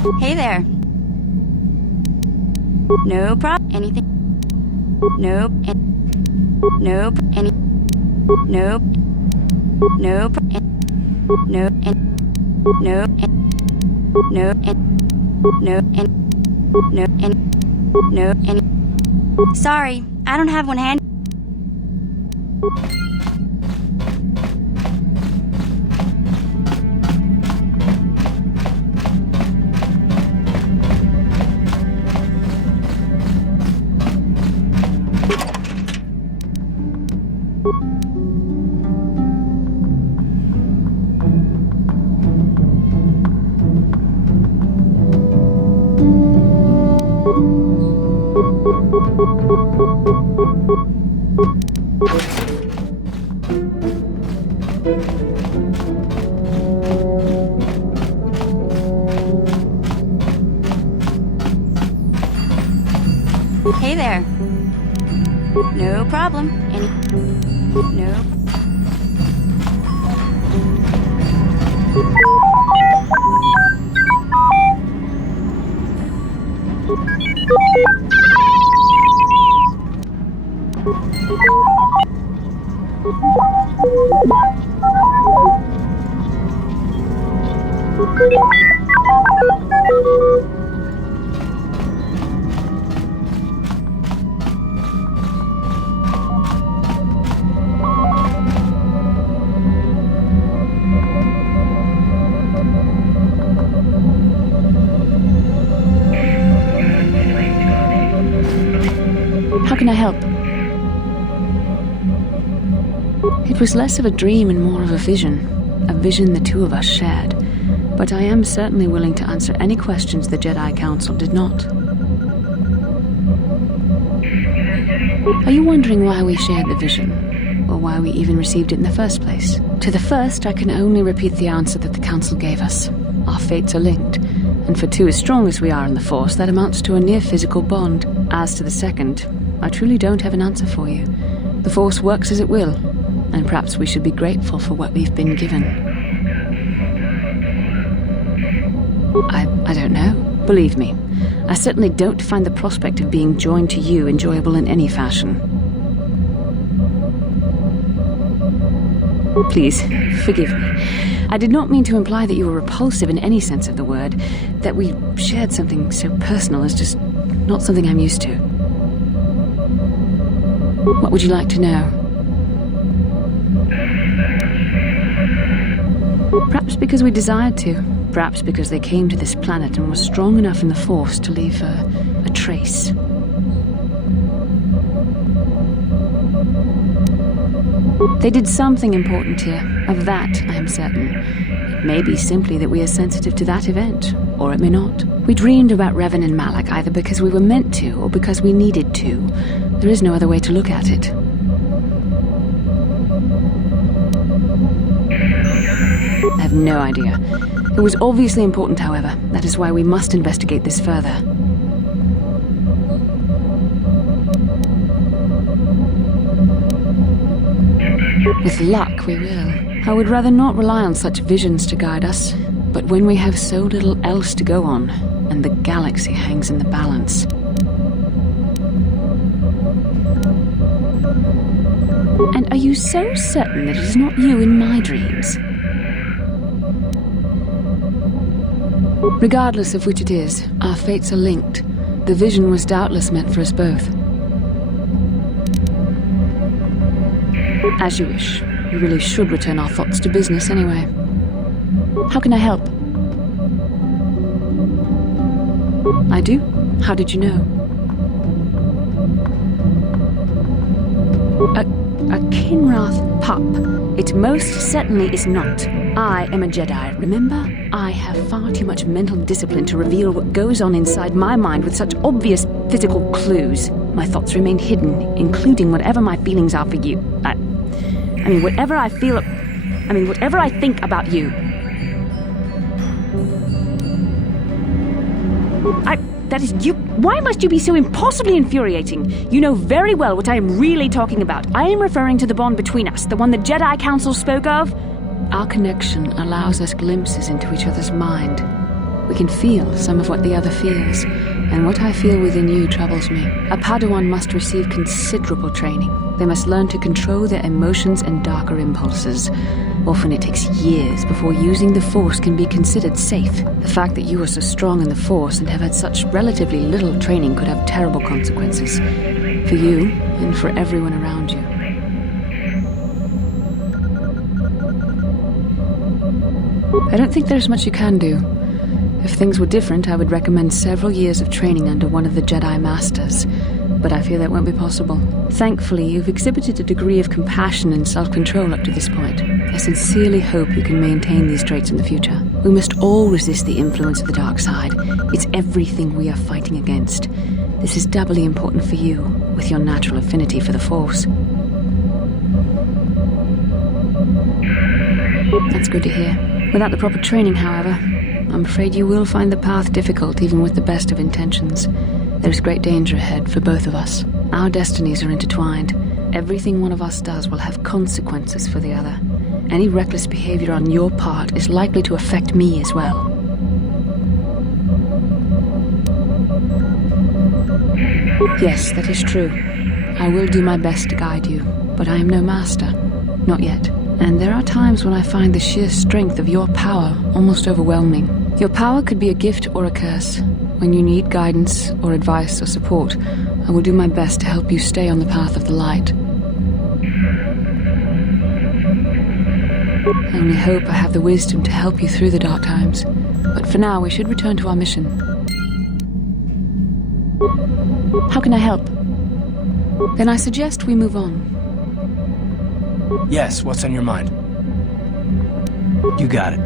Hey there. No problem. Anything? Nope. Nope. Any? Nope. Nope. Nope. Nope. No. No. No. No. Any? Sorry, I don't have one handy. Hey there. No problem. Any? No. How can I help? It was less of a dream and more of a vision the two of us shared. But I am certainly willing to answer any questions the Jedi Council did not. Are you wondering why we shared the vision? Or why we even received it in the first place? To the first, I can only repeat the answer that the Council gave us. Our fates are linked, and for two as strong as we are in the Force, that amounts to a near-physical bond. As to the second, I truly don't have an answer for you. The Force works as it will, and perhaps we should be grateful for what we've been given. I don't know. Believe me, I certainly don't find the prospect of being joined to you enjoyable in any fashion. Please, forgive me. I did not mean to imply that you were repulsive in any sense of the word. That we shared something so personal is just not something I'm used to. What would you like to know? Perhaps because we desired to. Perhaps because they came to this planet and were strong enough in the Force to leave a trace. They did something important here. Of that, I am certain. It may be simply that we are sensitive to that event, or it may not. We dreamed about Revan and Malak either because we were meant to, or because we needed to. There is no other way to look at it. I have no idea. It was obviously important, however. That is why we must investigate this further. With luck, we will. I would rather not rely on such visions to guide us. But when we have so little else to go on, and the galaxy hangs in the balance... And are you so certain that it is not you in my dreams? Regardless of which it is, our fates are linked. The vision was doubtless meant for us both. As you wish. We really should return our thoughts to business anyway. How can I help? I do? How did you know? A Kinrath pup. It most certainly is not. I am a Jedi, remember? I have far too much mental discipline to reveal what goes on inside my mind with such obvious physical clues. My thoughts remain hidden, including whatever my feelings are for you. I mean, whatever I feel... whatever I think about you. That is you... Why must you be so impossibly infuriating? You know very well what I am really talking about. I am referring to the bond between us, the one the Jedi Council spoke of. Our connection allows us glimpses into each other's mind. We can feel some of what the other feels, and what I feel within you troubles me. A Padawan must receive considerable training. They must learn to control their emotions and darker impulses. Often it takes years before using the Force can be considered safe. The fact that you are so strong in the Force and have had such relatively little training could have terrible consequences. For you, and for everyone around you. I don't think there's much you can do. If things were different, I would recommend several years of training under one of the Jedi Masters. But I fear that won't be possible. Thankfully, you've exhibited a degree of compassion and self-control up to this point. I sincerely hope you can maintain these traits in the future. We must all resist the influence of the dark side. It's everything we are fighting against. This is doubly important for you, with your natural affinity for the Force. That's good to hear. Without the proper training, however, I'm afraid you will find the path difficult even with the best of intentions. There is great danger ahead for both of us. Our destinies are intertwined. Everything one of us does will have consequences for the other. Any reckless behavior on your part is likely to affect me as well. Yes, that is true. I will do my best to guide you, but I am no master. Not yet. And there are times when I find the sheer strength of your power almost overwhelming. Your power could be a gift or a curse. When you need guidance or advice or support, I will do my best to help you stay on the path of the light. I only hope I have the wisdom to help you through the dark times. But for now, we should return to our mission. How can I help? Then I suggest we move on. Yes, what's on your mind? You got it.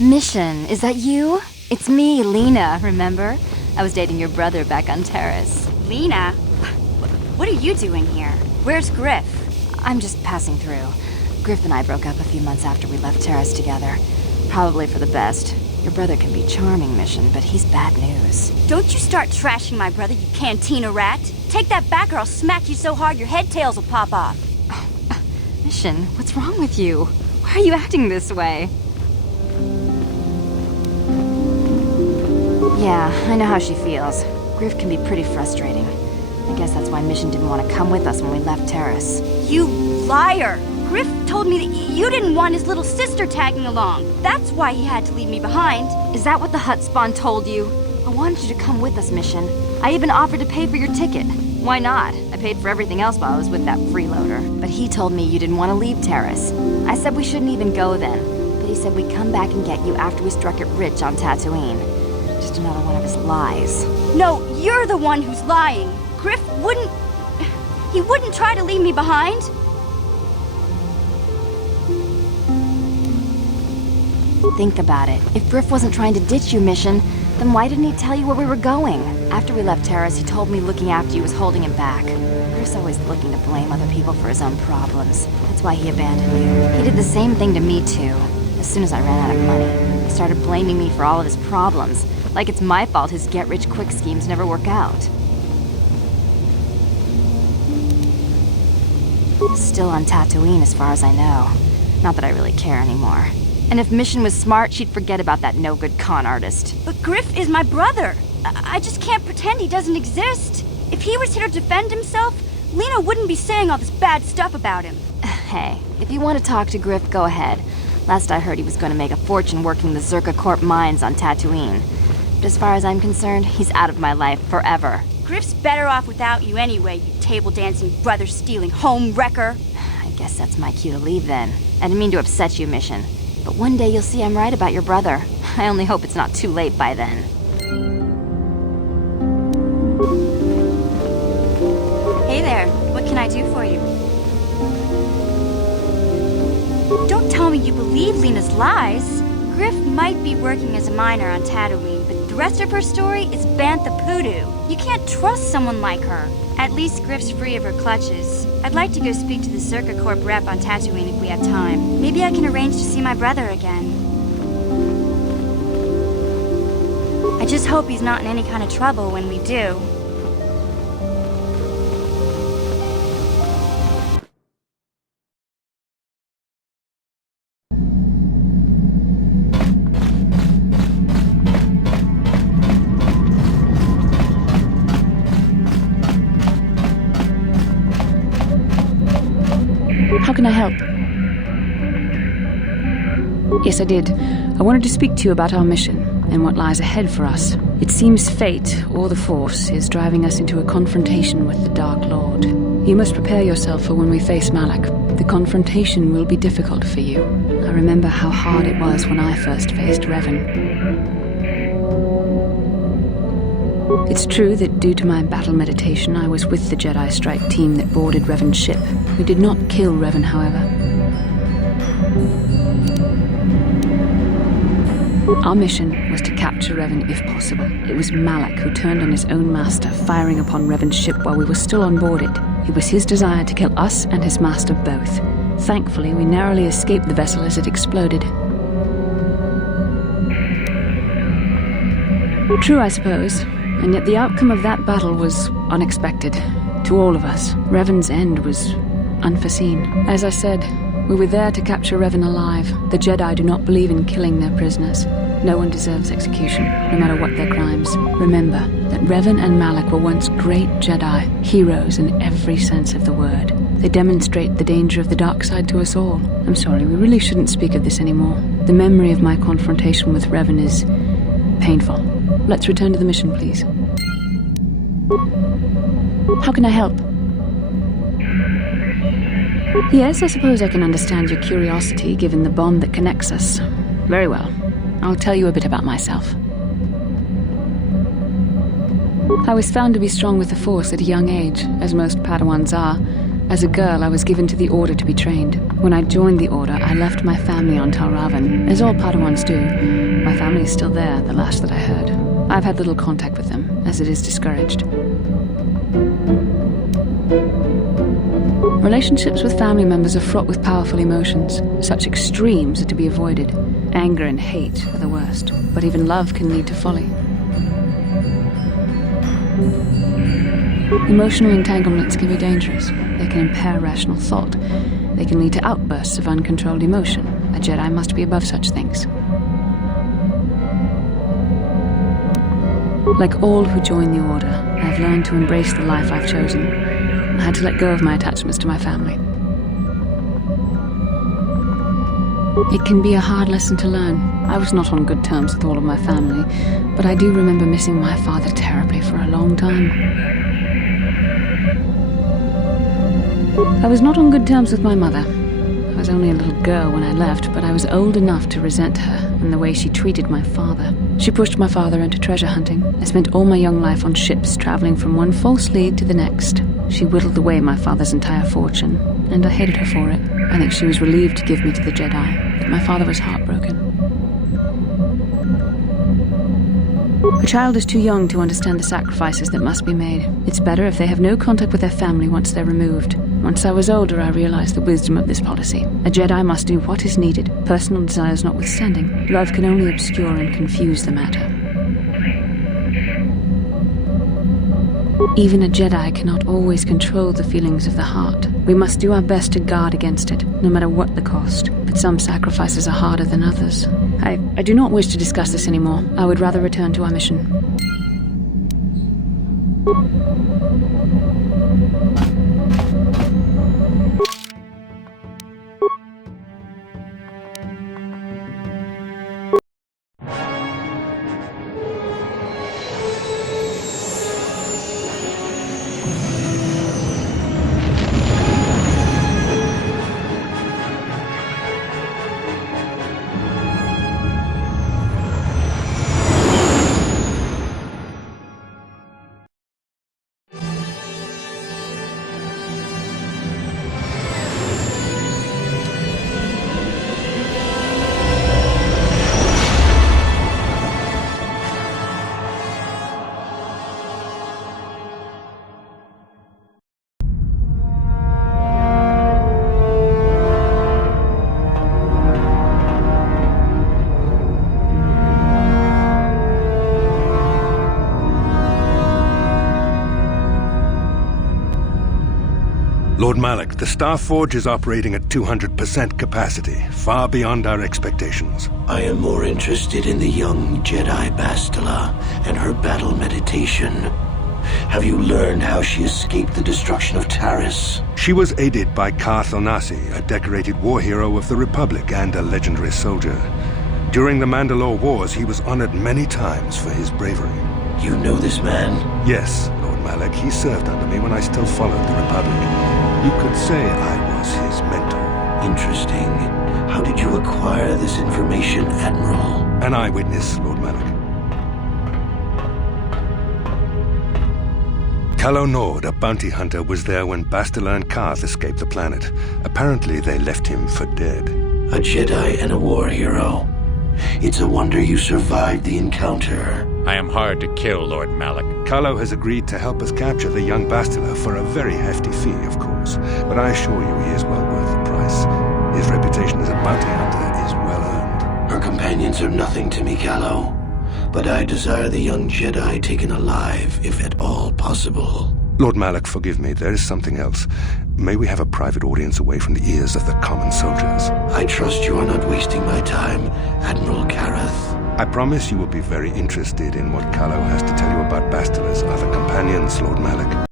Mission, is that you? It's me, Lena, remember? I was dating your brother back on Terrace. Lena? What are you doing here? Where's Griff? I'm just passing through. Griff and I broke up a few months after we left Terrace together. Probably for the best. Your brother can be charming, Mission, but he's bad news. Don't you start trashing my brother, you cantina rat. Take that back or I'll smack you so hard your head tails will pop off. Mission, what's wrong with you? Why are you acting this way? Yeah, I know how she feels. Griff can be pretty frustrating. I guess that's why Mission didn't want to come with us when we left Terrace. You liar! Griff told me that you didn't want his little sister tagging along. That's why he had to leave me behind. Is that what the hut spawn told you? I wanted you to come with us, Mission. I even offered to pay for your ticket. Why not? I paid for everything else while I was with that freeloader. But he told me you didn't want to leave Terrace. I said we shouldn't even go then. But he said we'd come back and get you after we struck it rich on Tatooine. Just another one of his lies. No, you're the one who's lying. Griff wouldn't... He wouldn't try to leave me behind. Think about it. If Griff wasn't trying to ditch you, Mission, then why didn't he tell you where we were going? After we left Terrace, he told me looking after you was holding him back. Griff's always looking to blame other people for his own problems. That's why he abandoned you. He did the same thing to me, too. As soon as I ran out of money, he started blaming me for all of his problems. Like it's my fault his get-rich-quick schemes never work out. Still on Tatooine as far as I know. Not that I really care anymore. And if Mission was smart, she'd forget about that no-good con artist. But Griff is my brother. I just can't pretend he doesn't exist. If he was here to defend himself, Lena wouldn't be saying all this bad stuff about him. Hey, if you want to talk to Griff, go ahead. Last I heard, he was going to make a fortune working the Zerka Corp mines on Tatooine. But as far as I'm concerned, he's out of my life forever. Griff's better off without you anyway, you table-dancing, brother-stealing home wrecker. I guess that's my cue to leave then. I didn't mean to upset you, Mission. But one day you'll see I'm right about your brother. I only hope it's not too late by then. Hey there, what can I do for you? Don't tell me you believe Lena's lies. Griff might be working as a miner on Tatooine, but the rest of her story is Bantha Poodoo. You can't trust someone like her. At least Griff's free of her clutches. I'd like to go speak to the Zerka Corp rep on Tatooine if we have time. Maybe I can arrange to see my brother again. I just hope he's not in any kind of trouble when we do. How can I help? Yes, I did. I wanted to speak to you about our mission and what lies ahead for us. It seems fate, or the Force, is driving us into a confrontation with the Dark Lord. You must prepare yourself for when we face Malak. The confrontation will be difficult for you. I remember how hard it was when I first faced Revan. It's true that due to my battle meditation, I was with the Jedi strike team that boarded Revan's ship. We did not kill Revan, however. Our mission was to capture Revan if possible. It was Malak who turned on his own master, firing upon Revan's ship while we were still on board it. It was his desire to kill us and his master both. Thankfully, we narrowly escaped the vessel as it exploded. True, I suppose. And yet the outcome of that battle was unexpected. To all of us, Revan's end was unforeseen. As I said, we were there to capture Revan alive. The Jedi do not believe in killing their prisoners. No one deserves execution, no matter what their crimes. Remember that Revan and Malak were once great Jedi, heroes in every sense of the word. They demonstrate the danger of the dark side to us all. I'm sorry, we really shouldn't speak of this anymore. The memory of my confrontation with Revan is painful. Let's return to the mission, please. How can I help? Yes, I suppose I can understand your curiosity, given the bond that connects us. Very well. I'll tell you a bit about myself. I was found to be strong with the Force at a young age, as most Padawans are. As a girl, I was given to the Order to be trained. When I joined the Order, I left my family on Tal Ravan, as all Padawans do. My family is still there, the last that I heard. I've had little contact with them, as it is discouraged. Relationships with family members are fraught with powerful emotions. Such extremes are to be avoided. Anger and hate are the worst, but even love can lead to folly. Emotional entanglements can be dangerous. They can impair rational thought. They can lead to outbursts of uncontrolled emotion. A Jedi must be above such things. Like all who join the Order, I've learned to embrace the life I've chosen. I had to let go of my attachments to my family. It can be a hard lesson to learn. I was not on good terms with all of my family, but I do remember missing my father terribly for a long time. I was not on good terms with my mother. I was only a little girl when I left, but I was old enough to resent her and the way she treated my father. She pushed my father into treasure hunting. I spent all my young life on ships, traveling from one false lead to the next. She whittled away my father's entire fortune, and I hated her for it. I think she was relieved to give me to the Jedi, but my father was heartbroken. A child is too young to understand the sacrifices that must be made. It's better if they have no contact with their family once they're removed. Once I was older, I realized the wisdom of this policy. A Jedi must do what is needed, personal desires notwithstanding. Love can only obscure and confuse the matter. Even a Jedi cannot always control the feelings of the heart. We must do our best to guard against it, no matter what the cost. But some sacrifices are harder than others. I do not wish to discuss this anymore. I would rather return to our mission. Lord Malak, the Star Forge is operating at 200% capacity, far beyond our expectations. I am more interested in the young Jedi Bastila and her battle meditation. Have you learned how she escaped the destruction of Taris? She was aided by Carth Onasi, a decorated war hero of the Republic and a legendary soldier. During the Mandalore Wars, he was honored many times for his bravery. You know this man? Yes, Lord Malak. He served under me when I still followed the Republic. You could say I was his mentor. Interesting. How did you acquire this information, Admiral? An eyewitness, Lord Malak. Calo Nord, a bounty hunter, was there when Bastila and Carth escaped the planet. Apparently, they left him for dead. A Jedi and a war hero. It's a wonder you survived the encounter. I am hard to kill, Lord Malak. Calo has agreed to help us capture the young Bastila for a very hefty fee, of course. But I assure you he is well worth the price. His reputation as a bounty hunter is well earned. Her companions are nothing to me, Calo. But I desire the young Jedi taken alive, if at all possible. Lord Malak, forgive me, there is something else. May we have a private audience away from the ears of the common soldiers? I trust you are not wasting my time, Admiral Karath. I promise you will be very interested in what Calo has to tell you about Bastila's other companions, Lord Malak.